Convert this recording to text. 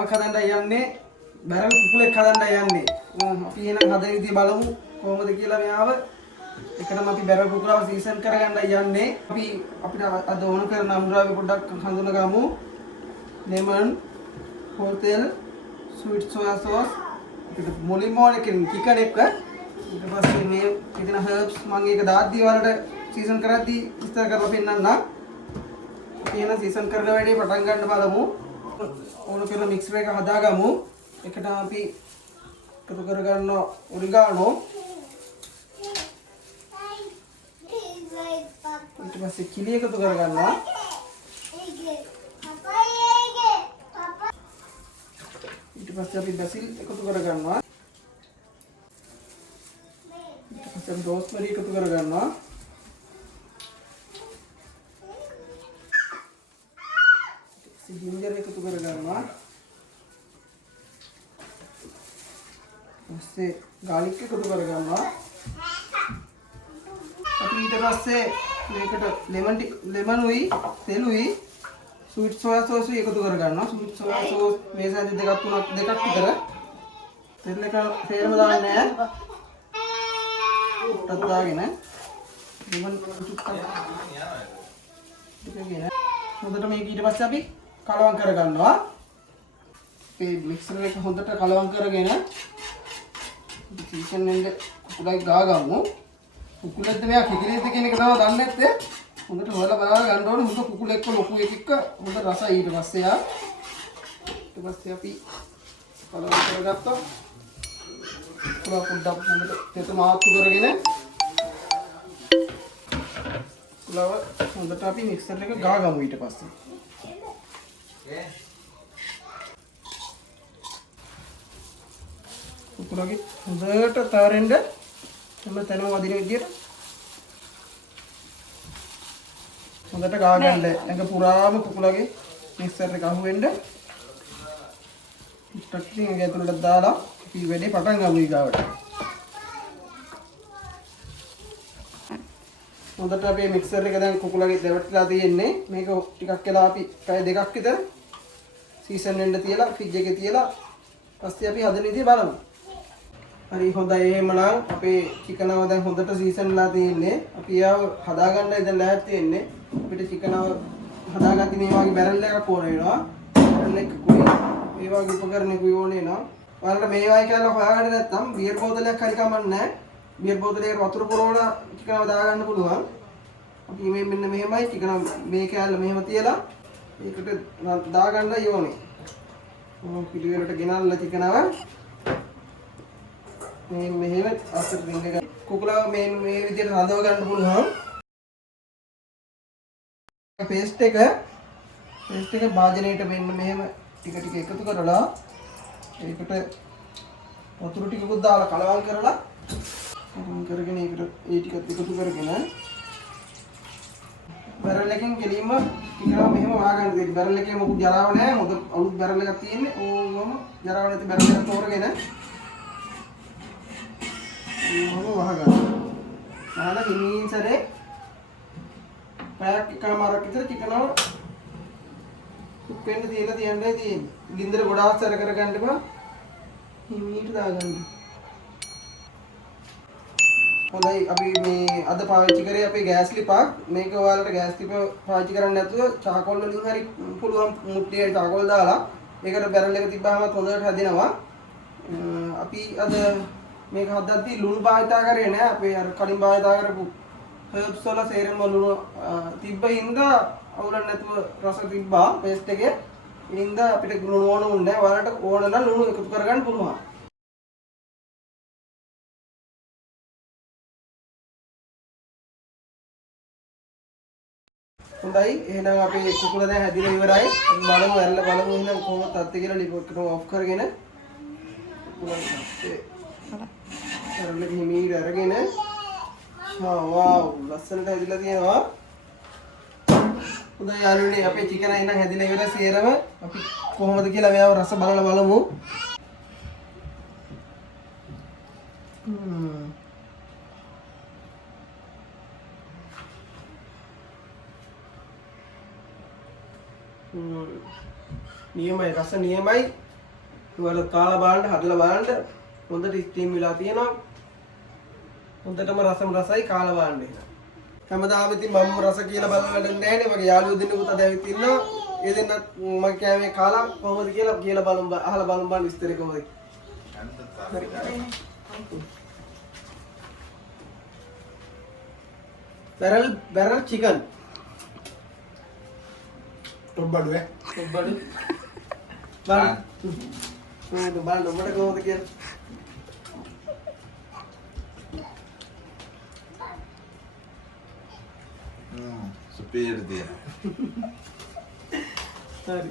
කෑමක් හදන්න යන්නේ බැරල් කුකුලෙක් හදන්න යන්නේ. අපි එහෙනම් හදන විදිය බලමු කොහොමද කියලා මෙයාව. එකටම අපි බැරල් කුකුලාව සීසන් කරගන්න යන්නේ. අපි අපිට අද ඕන කරන අමුද්‍රව්‍ය පොඩ්ඩක් හඳුනගමු. lemon, whole තෙල්, sweet soya sauce, අපිට මුලින්ම ඕනේ chicken එක. ඊට පස්සේ මේ ඉතින් herbs මම ඒක දාද්දී වලට සීසන් කරද්දී විස්තර කරලා පෙන්නන්නම්. එහෙනම් සීසන් කරන වැඩේ පටන් ගන්න බලමු. ඕන කරන මික්සර් එක හදාගමු. එකට අපි එකතු කරගන්න ඔරිගානෝ. ඊට පස්සේ chili එකතු කරගන්නවා. ඊට පස්සේ අපි බැසිල් එකතු කරගන්නවා. ඊට පස්සේ අපි රෝස්මරි එකතු කරගන්නවා. जिंजर එකතු කරගන්නවා. ඊපස්සේ garlic එකතු කරගන්නවා. අපි ඊට පස්සේ මේකට lemon උයි තෙලුයි sweet soya sauce එකතු කරගන්නවා. sweet soya sauce මේ සැදි දෙකක් තුනක් දෙකක් විතර. තෙල් එක තේරම දාන්නේ නැහැ. උටත් දාගෙන lemon ටිකක් හොඳට මේක ඊට පස්සේ අපි කලවම් කරගන්නවා. මේ මික්සර් එක හොඳට කලවම් කරගෙන සීසන් එකේ කුකුලයි ගාගමු. කුකුලෙක්ද මෙයා කිකිලෙක්ද කියන එක තමයි දන්නේ නැත්තේ. හොඳට හොයලා බලලා ගන්න ඕනේ. හොඳ කුකුලෙක්ක ලොකු එකෙක්ක හොඳ රසයි ඊට පස්සේ යා. ඊට පස්සේ අපි කලවම් කරගත්තා. කුකුලා පොඩ්ඩක් හොඳට තෙත මාත්තු කරගෙන කුකුලව හොඳට අපි මික්සර් එක ගාගමු ඊට පස්සේ. කුකුලගේ හොඳට තාරෙන්න හැම තැනම වදින විදියට හොඳට ගාගන්න. ඇඟ පුරාම කුකුලගේ මික්සර් එක අහුවෙන්න ටිකක් ඇඟ ඇතුළට දාලා අපි වැඩේ පටන් ගමු ඊගාවට. හොඳට අපේ මික්සර් එක දැන් කුකුලගේ දෙවටලා තියෙන්නේ. මේක ටිකක් වෙලා අපි පැය දෙකක් විතර සීසන් වෙන්න තියලා ෆ්‍රිජ් එකේ තියලා පස්සේ අපි හදන විදිය බලමු. හරි හොඳයි. එහෙමනම් අපේ චිකනව දැන් හොඳට සීසන්ලා තියෙන්නේ. අපි ඒව හදාගන්න ඉතින් ලෑස්ති තියෙන්නේ. අපිට චිකනව හදාගatti මේ වගේ බැරල් එකක් ඕන වෙනවා. බැරල් එකකුයි මේ වගේ උපකරණෙකුයි ඕන වෙනවා. ඔයාලට මේ වගේ කියලා හොයාගන්න නැත්නම් බියර් බෝතලයක් හරි කමක් නැහැ. බියර් බෝතලයකට වතුර පුරවලා චිකනව දාගන්න පුළුවන්. අපි මේ මෙන්න මෙහෙමයි චිකන මේ කෑල්ල මෙහෙම තියලා ඒකට දාගන්න ඕනේ. පිළිවෙලට ගෙනල්ලා චිකනව මේ මෙහෙම අස්සට රින්ග ගන්න. කුකුලාව මේ විදිහට හදව ගන්න පුළුවන්. පේස්ට් එක භාජනයේට මෙන්න මෙහෙම ටික ටික එකතු කරලා ඒකට වතුර ටිකකුත් දාලා කලවම් කරලා කරගෙන ඒකට ඒ ටිකත් එකතු කරගෙන බැරල් එකෙන් කෙලින්ම ටිකව මෙහෙම වහගන්න තියෙන්නේ. බැරල් එකේ මොකුත් ජරාව නැහැ. මොකද අලුත් බැරල් එකක් තියෙන්නේ. ඕමම ජරාව නැති බැරල් එකක් තෝරගෙන මොකද වහගන්න. නාලා හිමින් සැරේ පැයක් එකමාරක් විතර චිකනව කුක් වෙන්න තියලා තියන්නයි තියෙන්නේ. ගින්දර ගොඩාක් සැර කරගන්න එපා. හිමීට දාගන්න. හොඳයි. අපි මේ අද පාවිච්චි කරේ අපේ ගෑස් ලිපක්. මේක ඔයාලට ගෑස් ලිප පාවිච්චි කරන්න නැතුව චාකෝල් වලින් හරි පුළුවන් මුට්ටියේ චාකෝල් දාලා ඒකට බැරල් එක තිබ්බාම හොඳට හැදෙනවා. අපි අද මේක හදද්දී ලුණු භාවිතා කරේ නෑ. අපේ අර කලින් භාවිතා කරපු herbs වල සේරම ලුණු තිබ්බින් හින්දා අවුලක් නැතුව රස තිබ්බා පේස්ට් එකේ. ඒ හින්දා අපිට ලුණු ඕන නැහැ. ඔයාලට ඕන නම් ලුණු එකතු කරගන්න පුළුවන්. හොඳයි. එහෙනම් අපේ කුකුල දැන් හැදිලා ඉවරයි. අපි බලමු බලමු එහෙනම් කොහොමද තත්ත්වය කියලා රිපෝට් එකට ඔෆ් කරගෙන කුකුලන් සරල හිමීර අරගෙන වාව් ලස්සනට හැදිලා තියෙනවා. හොඳයි යාළුවනේ අපේ චිකන් එහෙනම් හැදිලා ඉවරයි සේරම. අපි කොහොමද කියලා මෙයාව රස බලලා බලමු. නියමයි රස නියමයි ඔයාලා කාලා බලන්න හදලා බලන්න හොඳට ස්ටීම් වෙලා තියෙනවා. හොඳටම රසයි කාලා බලන්න එහෙනම්. හැමදාම ඉතින් මම රස කියලා බලන්න වැඩක් නැහැ නේ. මගේ යාළුවෝ දෙන්නෙකුත් අද ඇවිත් ඉන්නවා. ඒ දෙන්නත් මගේ කෑමේ කාලා කොහොමද කියලා බලමු අහලා බලමු විස්තර කොහොමද. barrel chicken. Tobbadu eh. Tobbadu. Bang. Itu bang, nomor ko mo kaya. Superior dia. Sorry.